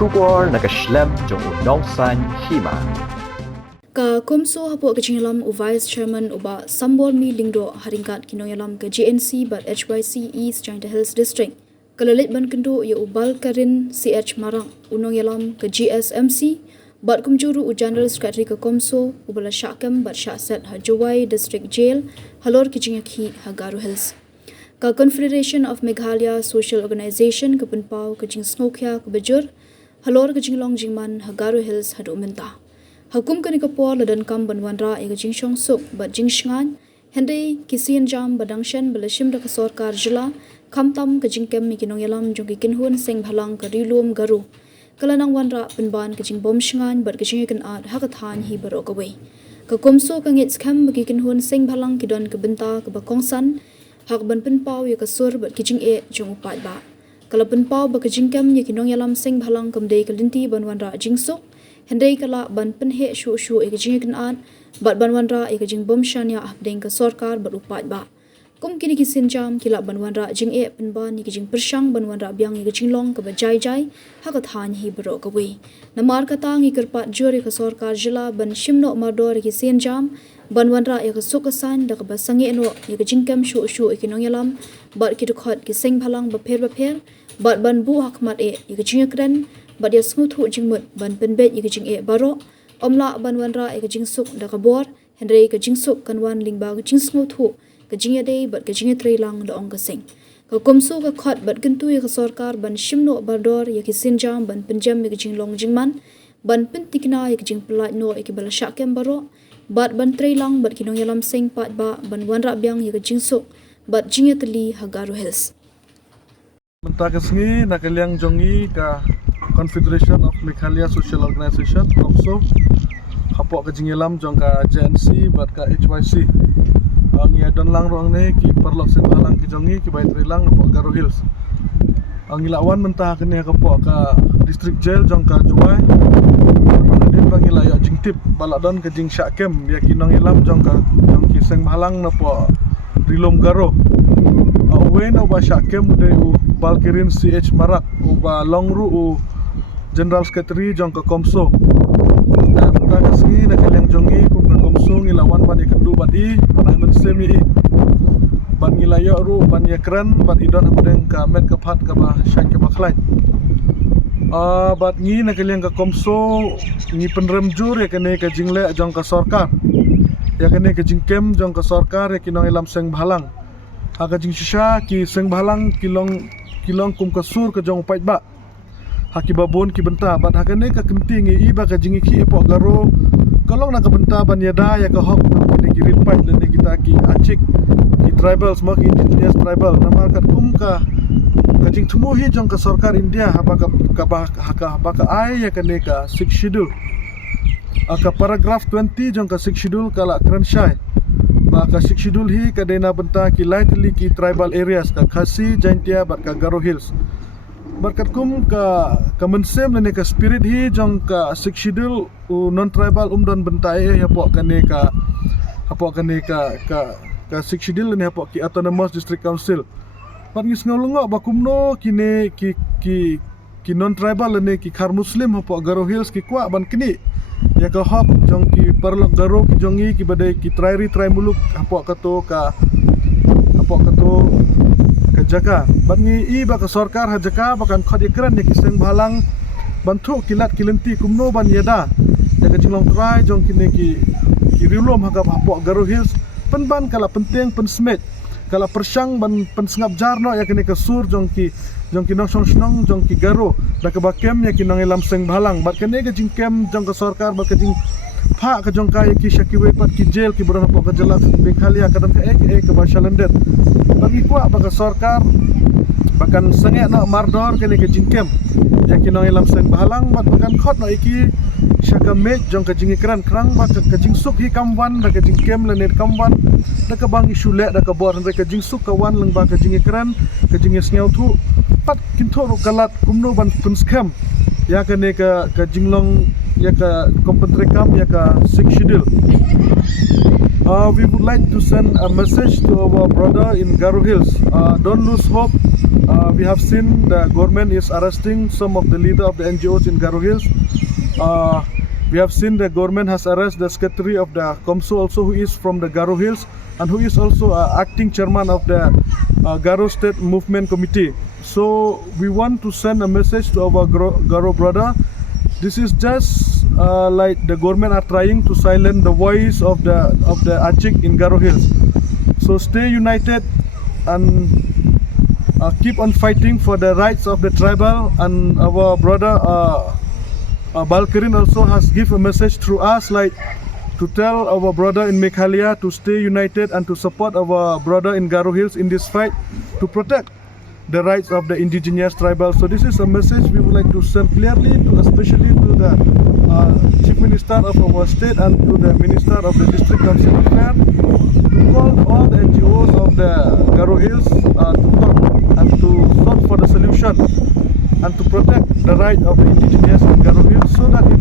Shubor nakaslem jong unong san Hima. Ka Comso hapo ka Jinglong u Vice Chairman uba Sambol mi lingdo haringkat kinoyalam ka GNC but HYC East Giant Hills District. Kalalit ban kendo ya ubal karin CH Marang unong yalam ka GSMC but kumjuru u General Secretary ka Comso ubala Syakam but Syakset ha Jowai District Jail halor ki Jingaki ha Garo Hills. Ka Confederation of Meghalaya Social Organization ka Punpau ka Jingsngokya ka Bajur halor ka Jinglong Jingman ha Garo Hills ha Domenta. Hukum ka ni kapor ladan kam ban Wanrah ika Jingshong suk bat Jingshngaiñ hendai kisian jam badangshan balashim da ka Sorkar jila kamtam ka Jingkem mi kinong yalam jong ki kinhun Sengbhalang ka rilum garu kalanang Wanrah penban ka Jingbymshngaiñ bat ka Jingikan at hakathan hi barok away ka Comso ka ngits kam ki kinhun Sengbhalang ki don ka benta ka bakongsan hak ban penpau ya ka sur bat ki Jing jong upat ba kala penpau ba ka Jingkem ya kinong yalam Sengbhalang kamdei ka linti ban Wanrah jingsuk hendai kala ban penhe shu ika Jingikan at bat ban Wanrah ika Jingbymshngaiñ hapdeng ka Sorkar bat upat ba kum kini kisin jam kila ban Wanrah jing penban ika Jing persang ban Wanrah biang ika Jinglong ka bajai jai hakathan hi barok away namar katang ika pat jur ika Sorkar jila ban shimno mardor ika sin jam ban Wanrah ika sukasan da ka basangi no ika Jingkem shu ika nongyalam bat ki dukhot ki Sengbhalang baper bat ban bu hakmat ika Jingakren bat ya smuthu jingmut ban penbet ika Jing baro omla ban Wanrah ika Jingsuk da ka bor hendai ika Jingsuk kan wan lingba ka Jingsmuthu ka Jingade bat ka Jingtreilang da ong ka sing ka Comso ka khot bat kentu ika Sorkar ban shimno bardor ya ki sinjam ban Pynjem ika Jinglong Jingman ban pentikna ika Jingplat no ika bala Syakam baro bat ban Treilang bat kinong yalam sing pat ba ban Wanrah biang ika Jingsuk bat Jingateli ha Garo Hills mentakasngi nakaliang jongi ka Confederation of Meghalaya Social Organization Comso hapok ka Jingelam jong ka JNC bat ka HYC ang ya don lang roang ne ki perlok Sengbhalang ki jongi ki bai Treilang hapok Garo Hills ang ilawan mentah kene hapok ka District Jail jong ka Jowai din bang ilaya Jingtip baladon ka Jing Syakam ya ki nong ilam jong ki Sengbhalang napo rilom Garo awen uba Syakam de balkirin CH Marak uba longru u General Secretary jong ka Comso dan takasi nakaliang jongi kum ka Comso ngilawan ban ikendu badi ban men semi ban ngilaya ru ban yakran ban idon abdeng ka met ka phat ka ba syak ka bakhlain bat ngi nakaliang ka Comso ngi penrem jur ya kene ka Jingle jong ka Sorkar ya kene ka Jingkem jong ka Sorkar ya kinong ilam Sengbhalang aga Jing shisha ki Sengbhalang kilong kum ka sur ka jong pait ba haki babon ki benta bat hakane ka kenting iba ka Jingiki epok Garo kalong nak benta ban yada ya ka hok ni ki rilpat le kita ki acik ki tribals mak indigenous tribal nama kat kum ka Jing thumu hi jong ka Sorkar India haba ka ai ya kane ka 6 schedule aka paragraph 20 jong ka 6 schedule kala kranshai ba ka 6 schedule hi ka dena benta ki lightly ki tribal areas ka Khasi Jaintia bat ka Garo Hills berkat kum ka mensem ne ka spirit hi jong ka sikshidul u non tribal don bentai hapok kane ka sikshidul ne hapok ki autonomous district council pat ngis ngolungo bakumno kine ki non tribal ne ki khar muslim hapok Garo Hills ki kwa ban kini ya ka hop jong ki perlok Garo ki jongi ki badai ki trai muluk hapok kato ka jaka bangi iba ka Sorkar ha jaka bakan khot ikran ne ki Sengbhalang bantu kilat kilenti kumno ban yada ya ka Jinglong trai jong kine ki rilom ha ka hapok Garo Hills penban kala penteng pensmet kala persang ban pensngap jarno ya kine ka sur jong ki nong snong jong ki Garo da ka bakem ya ki nong ilam Sengbhalang bat kene ka Jingkem jong ka Sorkar bat ka Jing pha ka jong ka ki shakiwe pat ki jail ki boran hapok ka jala Meghalaya kadam ka ka ba shalandet bagi kuat baka Sorkar bahkan sengek nak mardor kene ke Jingkem ya kinong ilam Sengbhalang bat bahkan khot no iki syakamet jong ka Jingikran krang bak ka Jingsuk hi kamwan da ka Jingkem le net kamwan da ka bang isule da ka bor ka Jingsuk kawan leng ba ka Jingikran ka Jingesngeu thu pat kinto ro galat kumno ban punskam ya kene ka Jinglong ya ka kompentrekam ya ka 6 schedule we would like to send a message to our brother in Garo Hills. Don't lose hope. we have seen the government is arresting some of the leader of the NGOs in Garo Hills. We have seen the government has arrested the secretary of the Comso also, who is from the Garo Hills and who is also acting chairman of the Garo State Movement Committee. So we want to send a message to our Garo brother. This is just like the government are trying to silence the voice of the Achik in Garo Hills. So stay united and keep on fighting for the rights of the tribal. And our brother Balkarin also has give a message through us, like to tell our brother in Meghalaya to stay united and to support our brother in Garo Hills in this fight to protect the rights of the indigenous tribal. So this is a message we would like to send clearly, especially to the Chief Minister of our state and to the Minister of the District Council Affairs, to call all the NGOs of the Garo Hills to come and to sought for the solution and to protect the right of the indigenous in Garo Hills, so that in